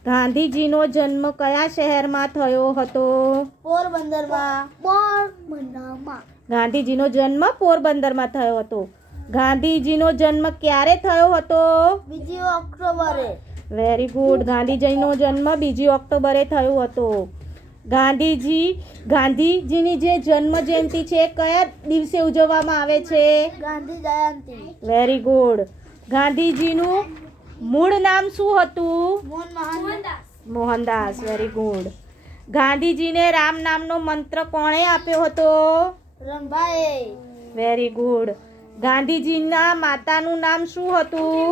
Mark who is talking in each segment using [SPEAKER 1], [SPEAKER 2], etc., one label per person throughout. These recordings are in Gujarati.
[SPEAKER 1] ગાંધીજીનો જન્મ કયા શહેરમાં થયો હતો?
[SPEAKER 2] પોરબંદરમાં.
[SPEAKER 1] ગાંધીજીનો જન્મ પોરબંદરમાં થયો હતો. ગાંધીજીનો જન્મ ક્યારે થયો હતો?
[SPEAKER 2] 2 ઓક્ટોબરે.
[SPEAKER 1] Very good. ગાંધીજીનો જન્મ 2 ઓક્ટોબરે થયો હતો. ગાંધીજીની જે જન્મ જયંતિ છે કયા દિવસે ઉજવવામાં આવે છે?
[SPEAKER 2] ગાંધી જયંતિ.
[SPEAKER 1] Very good. ગાંધીજીનું મૂળ નામ શું હતું? મોહનદાસ. Very good. ગાંધીજીને રામ નામનો મંત્ર કોણે આપ્યો હતો?
[SPEAKER 2] રંભાએ.
[SPEAKER 1] Very good. ગાંધીજીના માતાનું નામ શું હતું?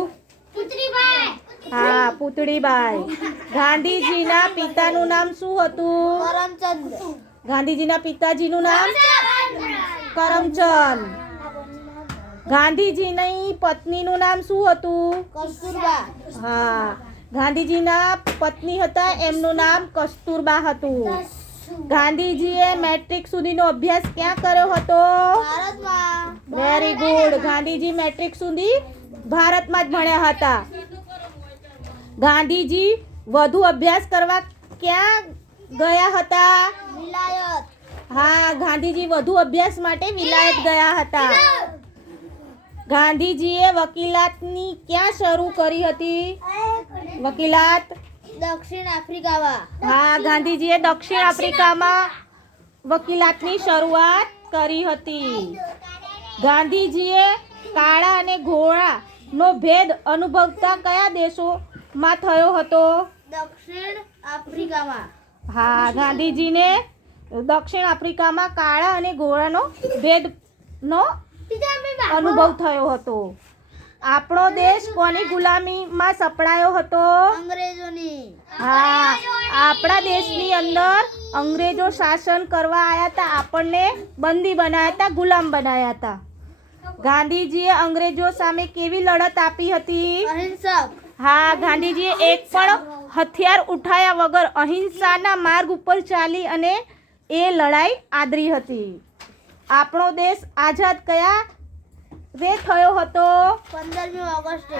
[SPEAKER 1] હા, પુતળીબાઈ. ગાંધીજીના પિતાનું નામ શું હતું?
[SPEAKER 2] કરમચંદ.
[SPEAKER 1] ગાંધીજીના પિતાજીનું નામ કરમચંદ. ગાંધીજીની પત્નીનું નામ શું હતું?
[SPEAKER 2] કસ્તુરબા.
[SPEAKER 1] હા, ગાંધીજીના પત્ની હતા એમનું નામ કસ્તુરબા હતું. ગાંધીજીએ મેટ્રિક સુધીનો અભ્યાસ ક્યાં કર્યો હતો?
[SPEAKER 2] ભારતમાં.
[SPEAKER 1] Very good. ગાંધીજી મેટ્રિક સુધી ભારતમાં જ ભણ્યા હતા. ગાંધીજી વધુ અભ્યાસ કરવા ક્યાં ગયા હતા?
[SPEAKER 2] વિલાયત.
[SPEAKER 1] હા, ગાંધીજી વધુ અભ્યાસ માટે વિલાયત ગયા હતા. ગાંધીજીએ વકીલાતની ક્યાં શરૂ કરી હતી? વકીલાત
[SPEAKER 2] દક્ષિણ આફ્રિકામાં.
[SPEAKER 1] હા, ગાંધીજીએ દક્ષિણ આફ્રિકામાં વકીલાતની શરૂઆત કરી હતી. ગાંધીજીએ કાળા અને ઘોડાનો ભેદ અનુભવતા કયા દેશોમાં થયો હતો?
[SPEAKER 2] દક્ષિણ આફ્રિકામાં.
[SPEAKER 1] હા, ગાંધીજીને દક્ષિણ આફ્રિકામાં કાળા અને ઘોડાનો ભેદનો અનુભવ થયો હતો. આપણો દેશ કોની ગુલામીમાં સપડાયો હતો?
[SPEAKER 2] અંગ્રેજોની.
[SPEAKER 1] હા, આપણા દેશની અંદર અંગ્રેજો શાસન કરવા આવ્યા હતા. આપણને બંદી બનાવ્યા હતા, ગુલામ બનાવ્યા હતા. ગાંધીજીએ અંગ્રેજો સામે કેવી લડત આપી હતી?
[SPEAKER 2] અહિંસક.
[SPEAKER 1] હા, ગાંધીજીએ એક પણ હથિયાર ઉઠાયા વગર અહિંસાના માર્ગ ઉપર ચાલી અને એ લડાઈ આદરી હતી. આપણો દેશ આઝાદ કયા રે થયો હતો?
[SPEAKER 2] 15મી ઓગસ્ટે.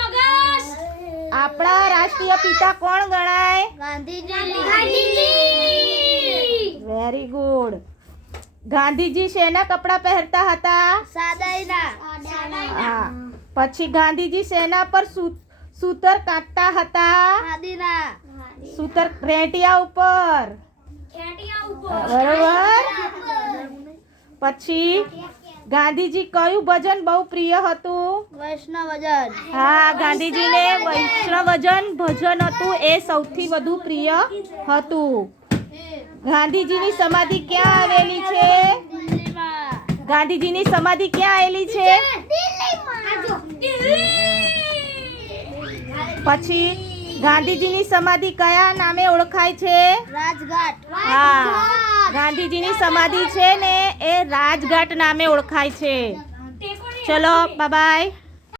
[SPEAKER 1] આપણા રાષ્ટ્રીય પિતા કોણ ગણાય?
[SPEAKER 2] ગાંધીજી.
[SPEAKER 1] Very good. ગાંધીજી શેના કપડાં પહેરતા હતા?
[SPEAKER 2] સાદાઈના.
[SPEAKER 1] હા. પછી ગાંધીજી શેના પર સૂતર કાઢતા હતા?
[SPEAKER 2] ખાદીના.
[SPEAKER 1] સૂતર રેટિયા ઉપર. બરોબર. પછી ગાંધીજી કયું ભજન બહુ પ્રિય હતું?
[SPEAKER 2] વૈષ્ણવજન.
[SPEAKER 1] હા, ગાંધીજીને વૈષ્ણવજન ભજન હતું એ સૌથી વધુ પ્રિય હતું. ગાંધીજીની સમાધિ ક્યાં આવેલી છે?
[SPEAKER 2] દિલ્હીમાં.
[SPEAKER 1] ગાંધીજીની સમાધિ ક્યાં આવેલી છે? પછી ગાંધીજીની સમાધિ કયા નામે ઓળખાય છે?
[SPEAKER 2] રાજઘાટ.
[SPEAKER 1] હા, ગાંધીજીની સમાધિ છે ને એ રાજઘાટ નામે ઓળખાય છે. ચલો, બાય બાય.